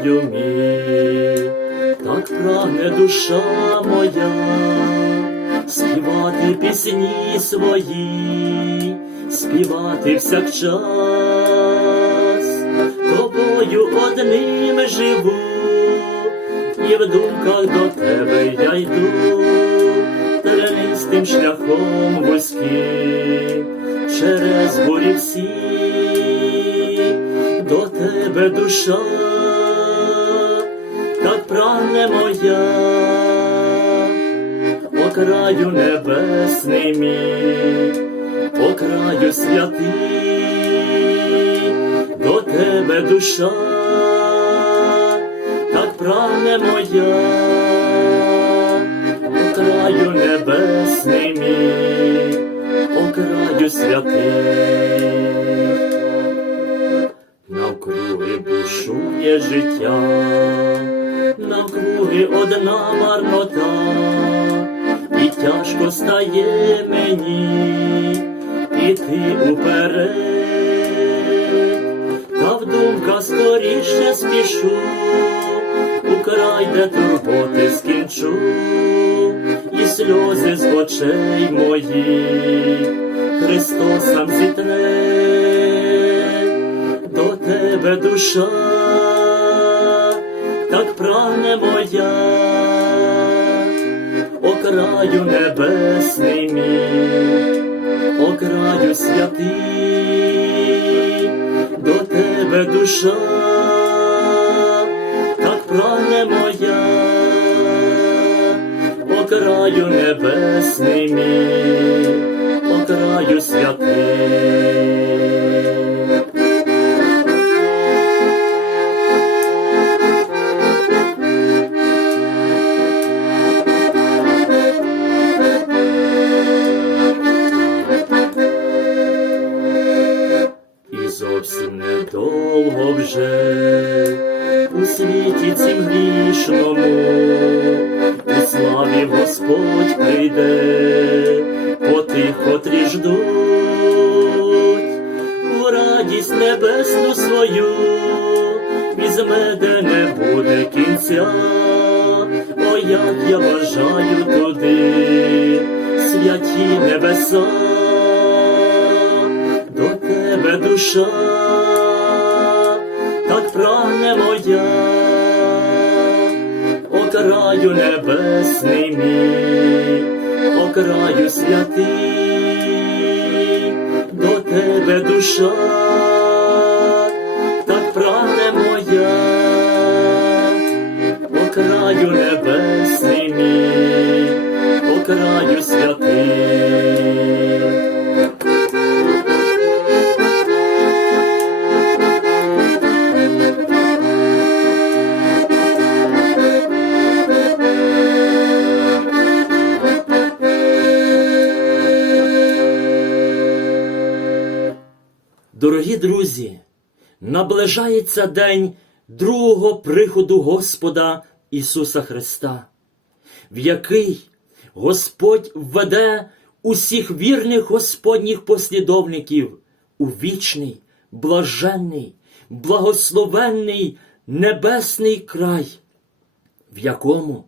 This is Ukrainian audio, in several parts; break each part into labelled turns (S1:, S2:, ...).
S1: краю мій, так прагне душа моя, співати пісні свої, співати всякчас, тобою одним живу, і в думках до тебе я йду, теренистим шляхом вузьким, через бурі всі. До тебе душа так прагне моя, о краю небесний мій, о краю святий, до тебе душа, так прагне моя, о краю небесний мій, о краю святий. Навкруги бушує життя, навкруги одна марнота, і тяжко стає мені іти уперед, та в думках скоріше спішу, у край, де турботи скінчу, і сльози з очей моїх Христосом зітре. До тебе душа, так прагне моя, о краю небесний мій, краю святий, до тебе душа, так прагне моя, краю небесний мій, краю святий. Грішному, у славі Господь прийде, по тих, котрі ждуть, у радість небесну свою, візьме, де не буде кінця, о, як я бажаю туди, святі небеса до тебе душа, так прагне моя, краю небесний мій, о краю святий, до тебе душа, Дорогі друзі, наближається день другого приходу Господа Ісуса Христа, в який Господь введе усіх вірних Господніх послідовників у вічний, блаженний, благословенний небесний край, в якому,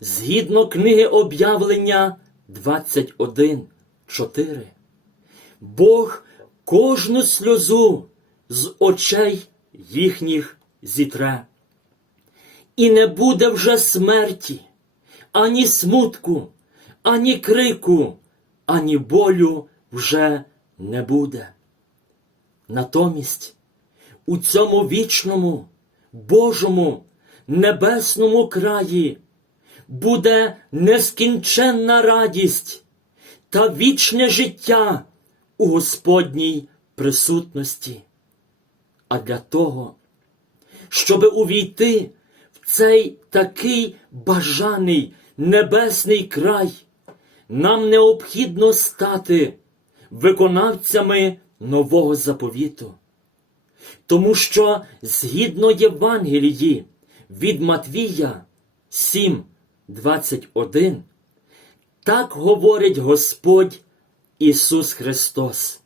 S1: згідно книги об'явлення 21.4, Бог кожну сльозу з очей їхніх зітре. І не буде вже смерті, ані смутку, ані крику, ані болю вже не буде. Натомість у цьому вічному, Божому, небесному краї буде нескінченна радість та вічне життя у Господній присутності. А для того, щоб увійти в цей такий бажаний небесний край, нам необхідно стати виконавцями нового заповіту. Тому що згідно Євангелії від Матвія 7, 21, так говорить Господь Ісус Христос.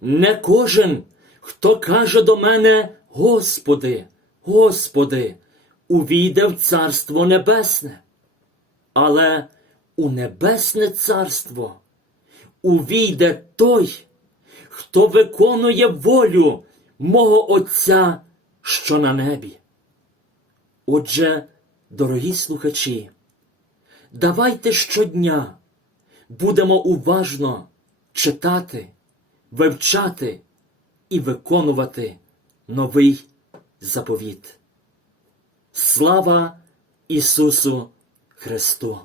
S1: Не кожен, хто каже до мене, Господи, Господи, увійде в Царство Небесне. Але у Небесне Царство увійде той, хто виконує волю мого Отця, що на небі. Отже, дорогі слухачі, давайте щодня будемо уважно читати, вивчати і виконувати новий заповіт. Слава Ісусу Христу!